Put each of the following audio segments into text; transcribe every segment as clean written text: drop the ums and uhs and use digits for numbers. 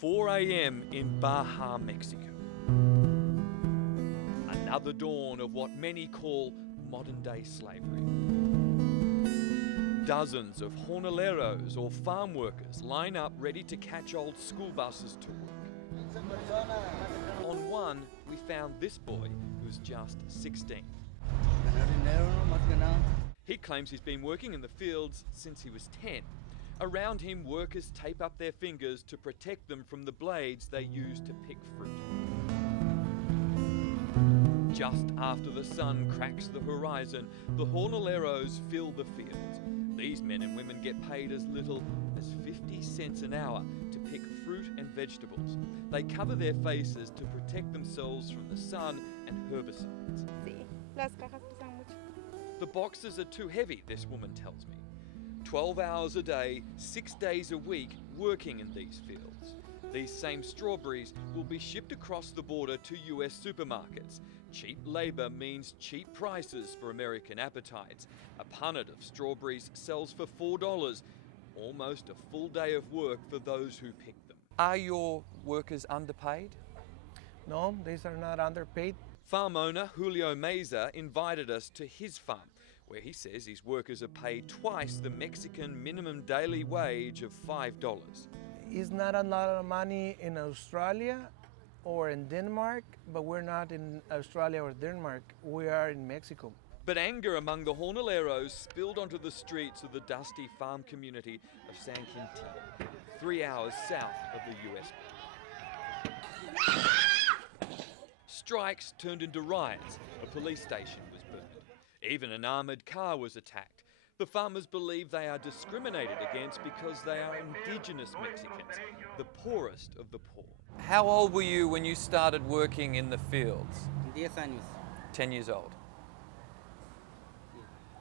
4 a.m. in Baja, Mexico. Another dawn of what many call modern-day slavery. Dozens of jornaleros or farm workers line up ready to catch old school buses to work. On one, we found this boy who's just 16. He claims he's been working in the fields since he was 10. Around him, workers tape up their fingers to protect them from the blades they use to pick fruit. Just after the sun cracks the horizon, the jornaleros fill the fields. These men and women get paid as little as 50 cents an hour to pick fruit and vegetables. They cover their faces to protect themselves from the sun and herbicides. Sí, las cajas pesan mucho. The boxes are too heavy, this woman tells me. 12 hours a day, 6 days a week, working in these fields. These same strawberries will be shipped across the border to US supermarkets. Cheap labour means cheap prices for American appetites. A punnet of strawberries sells for $4, almost a full day of work for those who pick them. Are your workers underpaid? No, these are not underpaid. Farm owner Julio Meza invited us to his farm, where he says his workers are paid twice the Mexican minimum daily wage of $5. It's not a lot of money in Australia or in Denmark, but we're not in Australia or Denmark. We are in Mexico. But anger among the jornaleros spilled onto the streets of the dusty farm community of San Quintin, 3 hours south of the US border. Strikes turned into riots. A police station was burned. Even an armoured car was attacked. The farmers believe they are discriminated against because they are indigenous Mexicans, the poorest of the poor. How old were you when you started working in the fields? 10 años. 10 years old.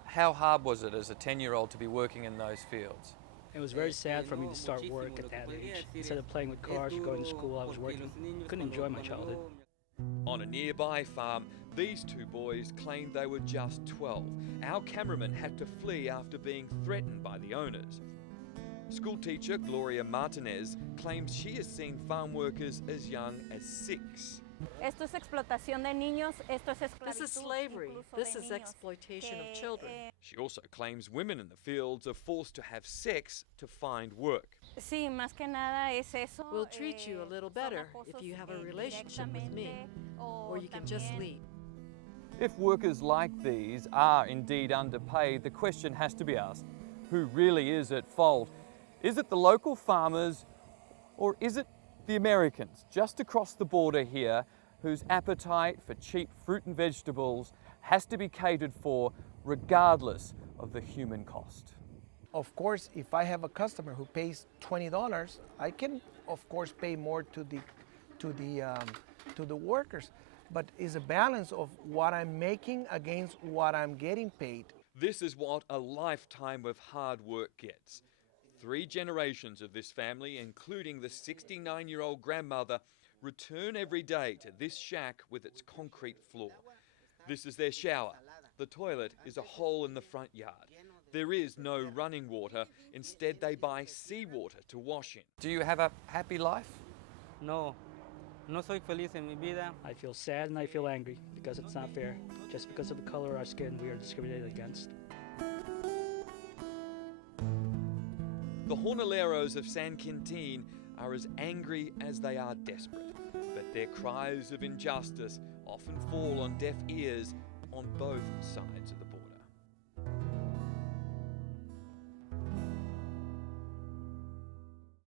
How hard was it as a 10-year-old to be working in those fields? It was very sad for me to start work at that age. Instead of playing with cars or going to school, I was working. Couldn't enjoy my childhood. On a nearby farm, these two boys claimed they were just 12. Our cameraman had to flee after being threatened by the owners. Schoolteacher Gloria Martinez claims she has seen farm workers as young as 6. Esto es explotación de niños, esto es esclavitud. This is slavery. incluso This de is niños, exploitation of que, children. She also claims women in the fields are forced to have sex to find work. Sí, más que nada es eso. We'll treat you a little son better acosos, if you have a relationship with me, directamente, or you can just también leave. If workers like these are indeed underpaid, the question has to be asked, who really is at fault? Is it the local farmers, or is it the Americans just across the border here whose appetite for cheap fruit and vegetables has to be catered for regardless of the human cost? Of course, if I have a customer who pays $20, I can, of course, pay more to the workers. But it's a balance of what I'm making against what I'm getting paid. This is what a lifetime of hard work gets. 3 generations of this family, including the 69-year-old grandmother, return every day to this shack with its concrete floor. This is their shower. The toilet is a hole in the front yard. There is no running water. Instead, they buy seawater to wash in. Do you have a happy life? No, no soy feliz en mi vida. I feel sad and I feel angry because it's not fair. Just because of the color of our skin, we are discriminated against. The jornaleros of San Quintin are as angry as they are desperate, but their cries of injustice often fall on deaf ears on both sides of the